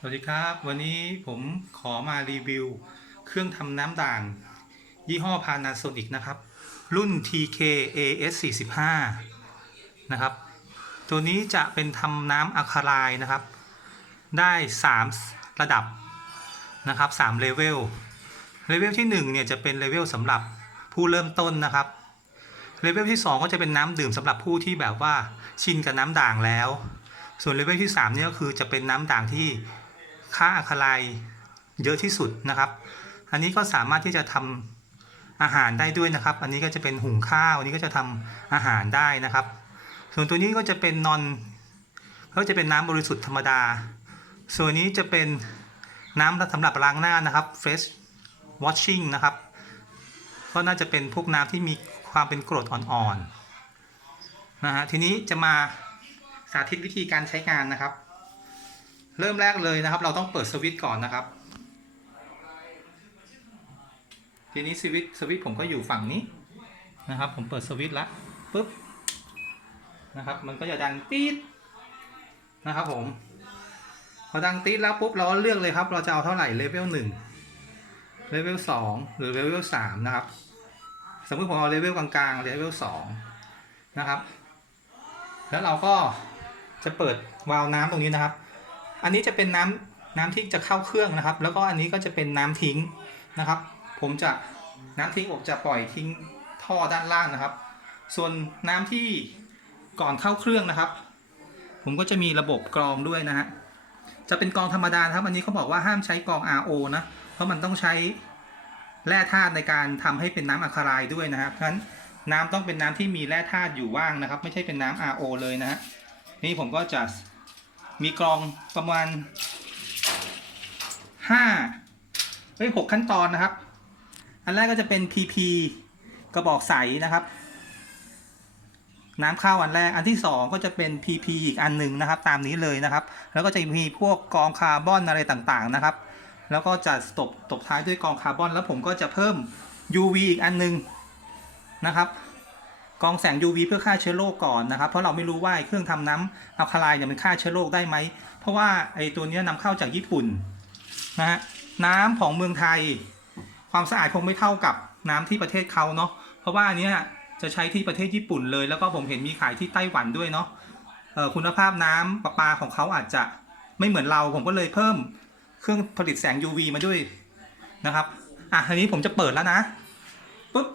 สวัสดีครับ วันนี้ผมขอมารีวิว เครื่องทำน้ำด่าง ยี่ห้อ Panasonic นะครับ รุ่น TK AS 45นะครับ ตัวนี้จะเป็นทำน้ำอะคาไลน์นะครับ ได้ 3 ระดับนะครับ3เลเวลเลเวลที่1เนี่ยจะเป็นเลเวลสำหรับผู้เริ่มต้นนะครับเลเวลที่ 2 ก็จะเป็นน้ำดื่มสำหรับผู้ที่แบบว่าชินกับน้ำด่างแล้ว ส่วนเลเวลที่3เนี่ยก็คือจะเป็นน้ำด่างที่ ค่าอะคาไลเยอะที่สุดนะครับ อันนี้ก็สามารถที่จะทำอาหารได้ด้วยนะครับ อันนี้ก็จะเป็นหุงข้าว อันนี้ก็จะทำอาหารได้นะครับ ส่วนตัวนี้ก็จะเป็นนอนก็จะเป็นน้ำบริสุทธิ์ธรรมดา ส่วนนี้จะเป็นน้ำสำหรับล้างหน้านะครับ fresh washing นะครับ ก็น่าจะเป็นพวกน้ำที่มีความเป็นกรดอ่อนๆนะฮะ ทีนี้จะมาสาธิตวิธีการใช้งานนะครับ เริ่มแรกเลยนะครับ เราต้องเปิดสวิตช์ก่อนนะครับ ทีนี้สวิตช์สวิตช์ผมก็อยู่ฝั่งนี้นะครับ ผมเปิดสวิตช์แล้วปุ๊บนะครับ มันก็จะดังตี๊ดนะครับผมพอดังตี๊ดแล้วปุ๊บเราก็เลือกเลยครับ เราจะเอาเท่าไหร่เลเวลหนึ่งเลเวลสองหรือเลเวลสามนะครับ สมมติผมเอาเลเวลกลางๆเลเวลสองนะครับ แล้วเราก็จะเปิดวาล์วน้ำตรงนี้นะครับ อันนี้จะเป็นน้ำน้ำที่จะเข้าเครื่องนะครับ แล้วก็อันนี้ก็จะเป็นน้ำทิ้งนะครับ ผมจะน้ำทิ้งผมจะปล่อยทิ้งท่อด้านล่างนะครับ ส่วนน้ำที่ก่อนเข้าเครื่องนะครับ ผมก็จะมีระบบกรองด้วยนะฮะจะเป็นกรองธรรมดาครับ อันนี้เขาบอกว่าห้ามใช้กรอง RO นะ เพราะมันต้องใช้แร่ธาตุในการทำให้เป็นน้ำอะคาไลด้วยนะครับฉะนั้นน้ำต้องเป็นน้ำที่มีแร่ธาตุอยู่ว่างนะครับ ไม่ใช่เป็นน้ำ RO เลยนะฮะนี่ผมก็จะ มีกรองประมาณห้าเฮ้ยหกขั้นตอนนะครับ อันแรกก็จะเป็น PP กระบอกใสนะครับ น้ำข้าอันแรก อันที่สองก็จะเป็น PP อีกอันหนึ่งนะครับ ตามนี้เลยนะครับ แล้วก็จะมีพวกกองคาร์บอนอะไรต่างๆนะครับ แล้วก็จะตบตบท้ายด้วยกองคาร์บอน แล้วผมก็จะเพิ่ม UV อีกอันหนึ่งนะครับ กองแสง UV เพื่อฆ่าเชื้อโรคก่อนนะครับ เพราะเราไม่รู้ว่าเครื่องทำน้ำอัลคาไลน์เนี่ยมันฆ่าเชื้อโรคได้ไหม เพราะว่าไอ้ตัวนี้ยนำเข้าจากญี่ปุ่นนะฮะน้ำของเมืองไทย ความสะอาดคงไม่เท่ากับน้ำที่ประเทศเขาเนาะเพราะว่าอันนี้จะใช้ที่ประเทศญี่ปุ่นเลย แล้วก็ผมเห็นมีขายที่ไต้หวันด้วยเนาะคุณภาพน้ำประปาของเขาอาจจะไม่เหมือนเราผมก็เลยเพิ่มเครื่องผลิตแสง UV มาด้วยนะครับอะทีนี้ผมจะเปิดแล้วนะปุ๊บ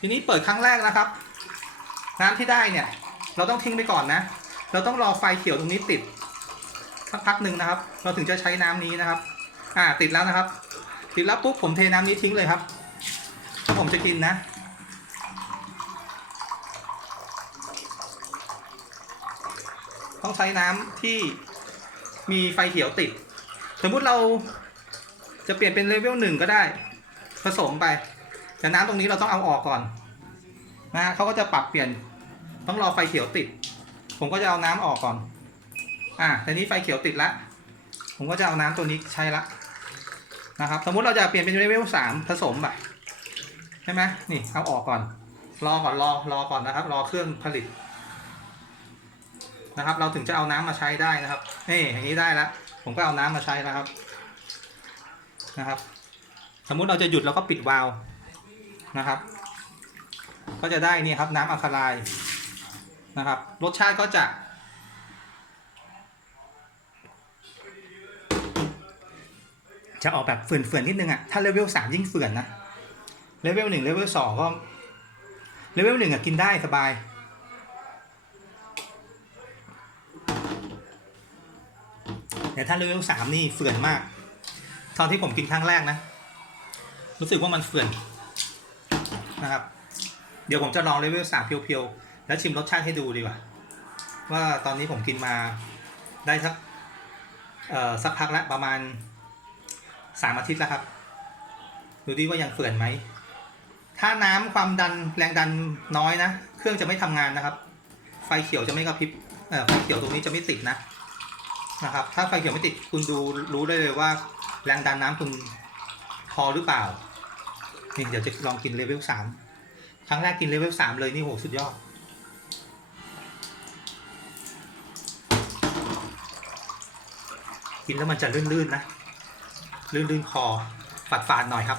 ทีนี้เปิดครั้งแรกนะครับ น้ำที่ได้เนี่ย เราต้องทิ้งไปก่อนนะ เราต้องรอไฟเขียวตรงนี้ติดสักพักหนึ่งนะครับ เราถึงจะใช้น้ำนี้นะครับ อ่าติดแล้วนะครับ ติดแล้วปุ๊บผมเทน้ำนี้ทิ้งเลยครับถ้าผมจะกินนะต้องใช้น้ำที่มีไฟเขียวติด สมมุติเราจะเปลี่ยนเป็นเลเวลหนึ่งก็ได้ ผสมไป แต่น้ำตรงนี้เราต้องเอาออกก่อนนะฮะเขาก็จะปรับเปลี่ยน ต้องรอไฟเขียวติด ผมก็จะเอาน้ำออกก่อน อ่าแต่นี้ไฟเขียวติดแล้วผมก็จะเอาน้ำตัวนี้ใช้ละนะครับ สมมุติเราจะเปลี่ยนเป็นเลเวลสามผสมแบบใช่ไหมนี่เอาออกก่อน รอก่อนรอรอก่อนนะครับ รอเครื่องผลิตนะครับ เราถึงจะเอาน้ำมาใช้ได้นะครับนี่อย่างนี้ได้แล้วผมก็เอาน้ำมาใช้แล้วครับนะครับ สมมุติเราจะหยุดเราก็ปิดวาล์ว นะครับ ก็จะได้นี่ครับน้ำอะคาไลน์นะครับ รสชาติก็จะ จะออกแบบเฟื่อนๆนิดนึงอะถ้าเลเวลสามยิ่งเฟื่อนนะเลเวลหนึ่งเลเวลสองก็เลเวลหนึ่งอะกินได้สบายแต่ถ้าเลเวลสามนี่เฟื่อนมาก ตอนที่ผมกินครั้งแรกนะ รู้สึกว่ามันเฟื่อน นะครับ เดี๋ยวผมจะลองเลเวลสามเพียวๆ แล้วชิมรสชาติให้ดูดีกว่า ว่าตอนนี้ผมกินมาได้สักเอ่อสักพักล้วประมาณสามอาทิตย์แล้วครับ ดูดิว่ายังเฟื่อนไหม ถ้าน้ำความดันแรงดันน้อยนะ เครื่องจะไม่ทำงานนะครับ ไฟเขียวจะไม่กระพริบเอ่อไฟเขียวตรงนี้จะไม่ติดนะนะครับ ถ้าไฟเขียวไม่ติดคุณดูรู้ได้เลยว่า แรงดันน้ำคุณพอหรือเปล่า นี่เดี๋ยวจะลองกินเลเวลสามครั้งแรกกินเลเวลสามเลยนี่โหสุดยอดกินแล้วมันจะลื่นๆนะ ลื่นๆคอฝาดๆหน่อยครับ